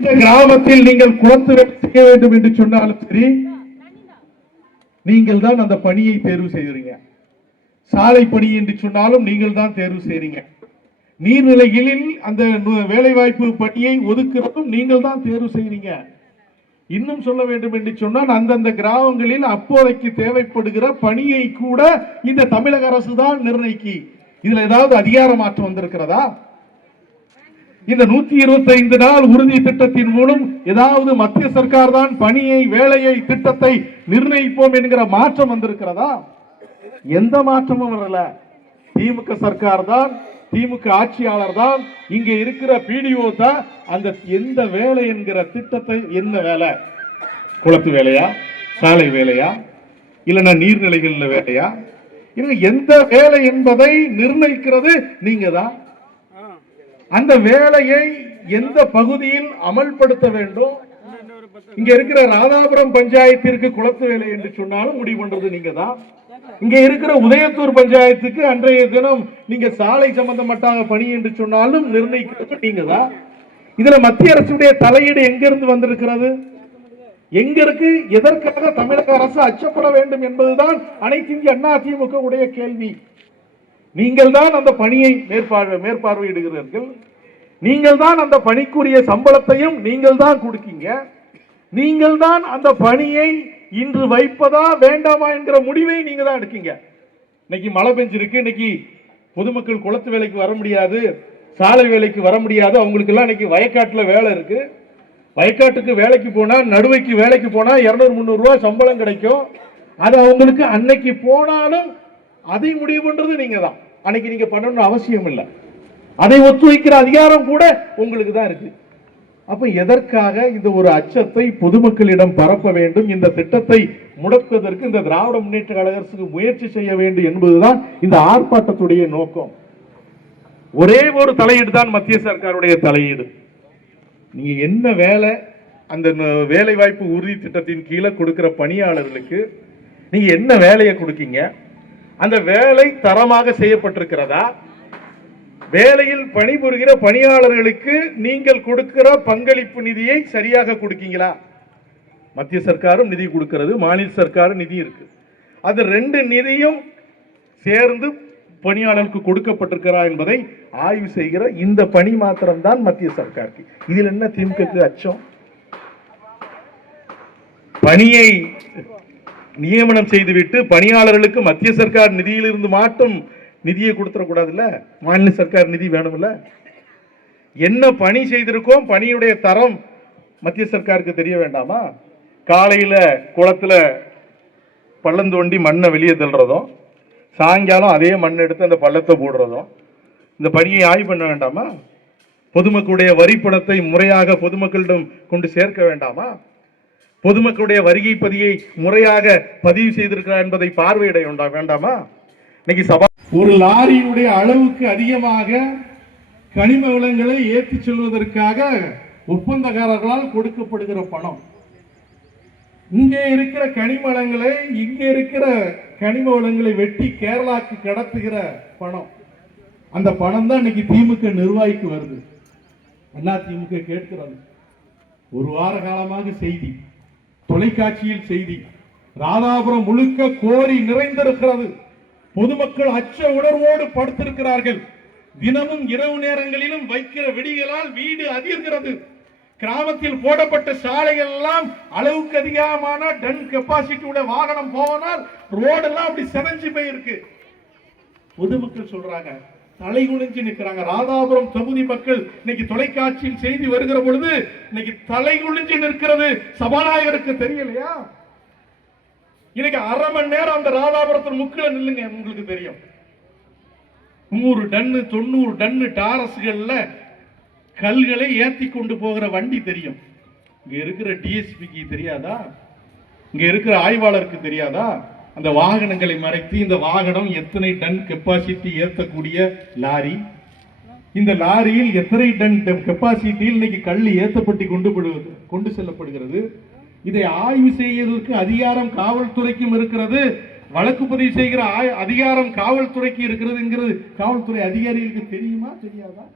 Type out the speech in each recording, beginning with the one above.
இந்த கிராமத்தில் நீங்கள் குளத்து செய்ய வேண்டும் என்று சொன்னாலும் சரி, நீங்கள் தான் அந்த பணியை தேர்வு செய்கிறீங்க. சாலை பணி என்று சொன்னாலும் நீங்கள் தான் தேர்வு செய்றீங்க. நீர்நிலைகளில் அந்த வேலைவாய்ப்பு பணியை ஒதுக்குறதும் நீங்கள் தான் தேர்வு செய்றீங்க. இன்னும் சொல்ல வேண்டும் என்று சொன்னால், அந்தந்த கிராமங்களில் அப்போதைக்கு தேவைப்படுகிற பணியை கூட இந்த தமிழக அரசு தான் நிர்ணயிக்கி. இதுல ஏதாவது அதிகார மாற்றம் வந்திருக்கிறதா? இந்த 125 நாள் உறுதி திட்டத்தின் மூலம் ஏதாவது மத்திய சர்க்கார் தான் பணியை, வேலையை, திட்டத்தை நிர்ணயிப்போம் என்கிற மாற்றம் வந்திருக்கிறதா? எந்த மாற்றமும் வரல. திமுக சர்க்கார் தான், திமுக ஆட்சியாளர் தான், இங்க இருக்கிற பிடிஓ தான் அந்த எந்த வேலை என்கிற திட்டத்தை, என்ன வேலை, குளத்து வேலையா, சாலை வேலையா, இல்லைன்னா நீர்நிலைகள்ல வேலையா, எந்த வேலை என்பதை நிர்ணயிக்கிறது நீங்க தான். அந்த வேலையை எந்த பகுதியில் அமல்படுத்த வேண்டும், இங்க இருக்கிற ராதாபுரம் பஞ்சாயத்திற்கு குளத்து வேலை என்று சொன்னாலும் முடிவு பண்றது நீங்க தான். இங்க இருக்கிற உதயத்தூர் பஞ்சாயத்துக்கு அன்றைய தினம் நீங்க சாலை சம்பந்தப்பட்ட பணி என்று சொன்னாலும் நிர்ணயிக்கிறது நீங்க தான். இதுல மத்திய அரசுடைய தலையீடு எங்கிருந்து வந்திருக்கிறது? எங்க இருக்கு? எதற்காக தமிழக அரசு அச்சப்பட வேண்டும் என்பதுதான் அனைத்து இந்திய அண்ணா திமுக உடைய கேள்வி. நீங்கள் தான் அந்த பணியை மேற்பார்வையிடுகிறீர்கள். நீங்கள் தான் அந்த பணிக்குரிய சம்பளத்தையும் நீங்கள் தான் கொடுக்கீங்க. நீங்கள் தான் அந்த பணியை இன்று வைப்பதா வேண்டாமா என்கிற முடிவை நீங்க தான் எடுக்கீங்க. இன்னைக்கு மழை பெஞ்சிருக்கு, இன்னைக்கு பொதுமக்கள் குளத்து வேலைக்கு வர முடியாது, சாலை வேலைக்கு வர முடியாது. அவங்களுக்கு எல்லாம் இன்னைக்கு வயக்காட்டுல வேலை இருக்கு. வயக்காட்டுக்கு வேலைக்கு போனா, நடுவைக்கு வேலைக்கு போனா 200-300 ரூபாய் சம்பளம் கிடைக்கும். அது அவங்களுக்கு அன்னைக்கு போனாலும் அதை முடிவு பண்றது நீங்க தான். அன்னைக்கு நீங்க பண்ணணும்னு அவசியம் இல்லை. அதை ஒத்துழைக்கிற அதிகாரம் கூட உங்களுக்கு தான் இருக்கு. அப்ப எதற்காக இந்த ஒரு அச்சத்தை பொதுமக்களிடம் பரப்ப வேண்டும்? இந்த திட்டத்தை முடக்குவதற்கு இந்த திராவிட முன்னேற்ற கழக அரசுக்கு முயற்சி செய்ய வேண்டும் என்பதுதான் இந்த ஆர்ப்பாட்டத்துடைய நோக்கம். ஒரே ஒரு தலையீடு தான் மத்திய சர்க்காருடைய தலையீடு. நீங்க என்ன வேலை, அந்த வேலை வாய்ப்பு உறுதி திட்டத்தின் கீழே கொடுக்கிற பணியாளர்களுக்கு நீங்க என்ன வேலையை கொடுக்கீங்க? அந்த வேலை தரமாக செய்யப்பட்டிருக்கிறதா? வேலையில் பணிபுரிகிற பணியாளர்களுக்கு நீங்கள் கொடுக்கிற பங்களிப்பு நிதியை சரியாக கொடுக்கீங்களா? மத்திய சர்க்காரும் நிதி கொடுக்கிறது, மாநில சர்க்காரும் நிதி இருக்கு. அது ரெண்டு நிதியும் சேர்ந்து பணியாளருக்கு கொடுக்கப்பட்டிருக்கிறா என்பதை ஆய்வு செய்கிற இந்த பணி மாத்திரம் தான் மத்திய சர்க்காருக்கு. இதில் என்ன திமுக அச்சம்? பணியை நியமனம் செய்துவிட்டு பணியாளர்களுக்கு மத்திய சர்க்கார் நிதியிலிருந்து மாட்டும் நிதியை கொடுத்துடக்கூடாதுல்ல, மாநில சர்க்கார் நிதி வேணும்ல. என்ன பணி செய்திருக்கோம், பணியுடைய தரம் மத்திய சர்க்காருக்கு தெரிய வேண்டாமா? காலையில குளத்துல பள்ளம் தோண்டி மண்ணை வெளியே தள்ளுறதும், சாயங்காலம் அதே மண்ணை எடுத்து அந்த பள்ளத்தை போடுறதும், இந்த பணியை ஆய்வு பண்ண வேண்டாமா? பொதுமக்களுடைய வரிப்பணத்தை முறையாக பொதுமக்களிடம் கொண்டு சேர்க்க வேண்டாமா? பொதுமக்களுடைய வருகை பதிவை முறையாக பதிவு செய்திருக்கிறார் என்பதை பார்வையிட வேண்டாமா? இன்னைக்கு சபா ஒரு லாரியினுடைய அளவுக்கு அதிகமாக கனிம வளங்களை ஏற்றி செல்வதற்காக ஒப்பந்தக்காரர்களால் கொடுக்கப்படுகிற பணம், இங்கே இருக்கிற கனிம வளங்களை, இங்கே இருக்கிற கனிம வளங்களை வெட்டி கேரளாக்கு கடத்துகிற பணம், அந்த பணம் தான் இன்னைக்கு திமுக நிர்வாகிக்கு வருது. அண்ணா திமுக கேட்கிறது. ஒரு வார காலமாக செய்தி, தொலைக்காட்சியில் செய்தி, ராதாபுரம் முழுக்க கோரி நிறைந்திருக்கிறது. பொதுமக்கள் அச்ச உணர்வோடு படுத்திருக்கிறார்கள். தினமும் இரவு நேரங்களிலும் வைக்கிற வெடிகளால் வீடு அதிர்கிறது. கிராமத்தில் போடப்பட்ட சாலைகள் எல்லாம் அளவுக்கு அதிகமான டன் கெப்பாசிட்டியோட வாகனம் போவதால் ரோடெல்லாம் அப்படி செதஞ்சு போயிருக்கு. பொதுமக்கள் சொல்றாங்க, தலை குனிஞ்சு நிற்கிறாங்க. ராதாபுரம் தொகுதி மக்கள் இன்னைக்கு தொலைக்காட்சியில் செய்தி வருகிற பொழுது இன்னைக்கு தலை குனிஞ்சு நிற்கிறது. சபாநாயகருக்கு தெரியலையா? இன்னைக்கு அரை மணி நேரம் அந்த ராதாபுரத்தில் முக்கில நில்லுங்க, உங்களுக்கு தெரியும். 100 டன்னு 90 டன்னு டாரஸ்கள்ல கல்களை ஏற்றி கொண்டு போகிற வண்டி தெரியும். இங்க இருக்கிற டிஎஸ்பிக்கு தெரியாதா? இங்க இருக்கிற ஆய்வாளருக்கு தெரியாதா? அந்த வாகனங்களை மறைத்து இந்த வாகனம் எத்தனை டன் கெப்பாசிட்டி ஏற்றக்கூடிய லாரி, இந்த லாரியில் எத்தனை டன் கெப்பாசிட்டியில் இன்னைக்கு கல் ஏற்றப்பட்டு கொண்டு செல்லப்படுகிறது. இதை ஆய்வு செய்வதற்கு அதிகாரம் காவல்துறைக்கும் இருக்கிறது, வழக்கு பதிவு செய்கிற அதிகாரம் காவல்துறைக்கு இருக்கிறது. காவல்துறை அதிகாரிகளுக்கு தெரியுமா தெரியாதா?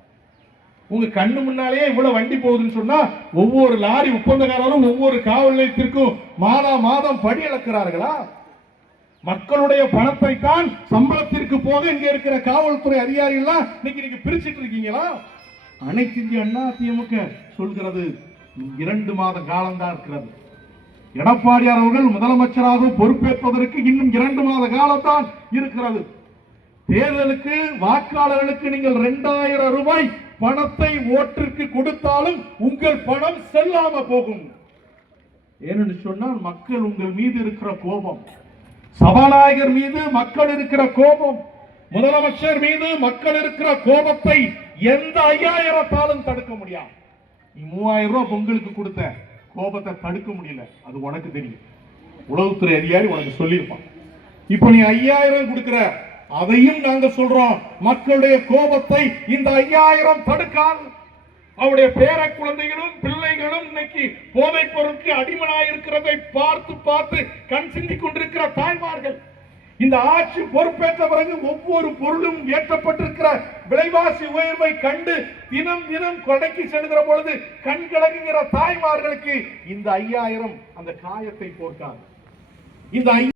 உங்க கண்ணு முன்னாலேயே இவ்வளவு வண்டி போகுதுன்னு சொன்னா ஒவ்வொரு லாரி ஒப்பந்தக்காரரும் ஒவ்வொரு காவல் நிலையத்திற்கும் மாதம் படி இழக்கிறார்களா? மக்களுடைய பணத்தை தான் சம்பளத்திற்கு போக இங்க இருக்கிற காவல்துறை அதிகாரிகள் இன்னைக்கு நீங்க பிரிச்சுட்டு இருக்கீங்களா? அனைத்து இந்திய அண்ணா திமுக சொல்கிறது 2 மாத காலம் தான் இருக்கிறது. எடப்பாடியார் அவர்கள் முதலமைச்சராக பொறுப்பேற்பதற்கு இன்னும் 2 மாத காலம் தான் இருக்கிறது. தேர்தலுக்கு வாக்காளர்களுக்கு நீங்கள் 2000 ரூபாய் பணத்தை ஓட்டிற்கு கொடுத்தாலும் உங்கள் பணம் செல்லாம போகும். ஏனென்று சொன்னால் மக்கள் உங்கள் மீது இருக்கிற கோபம், சபாநாயகர் மீது மக்கள் இருக்கிற கோபம், முதலமைச்சர் மீது மக்கள் இருக்கிற கோபத்தை எந்த 5000 தடுக்க முடியாது. நீ 3000 ரூபாய் பொங்கலுக்கு கொடுத்த கோபத்தை தடுக்க முடியல, அது உனக்கு தெரியும். உளவுத்துறை அதிகாரி உனக்கு சொல்லியிருப்பான். இப்ப நீ 5000 கொடுக்கிற, அதையும் நாங்க சொல்றோம், மக்களுடைய கோபத்தை இந்த 5000 தடுக்காது. அவருடைய பேர குழந்தைகளும் பிள்ளைகளும் இன்னைக்கு போதைப் பொருளுக்கு அடிமனாயிருக்கிறதை பார்த்து கண் சிந்திக் கொண்டிருக்கிற தாய்மார்கள், இந்த ஆட்சி பொறுப்பேற்ற பிறகு ஒவ்வொரு பொருளும் ஏற்றப்பட்டிருக்கிற விலைவாசி உயர்வை கண்டு தினம் கொடைக்கு செல்கிற பொழுது கண் கலங்குகிற தாய்மார்களுக்கு இந்த 5000 அந்த காயத்தை போக்காது. இந்த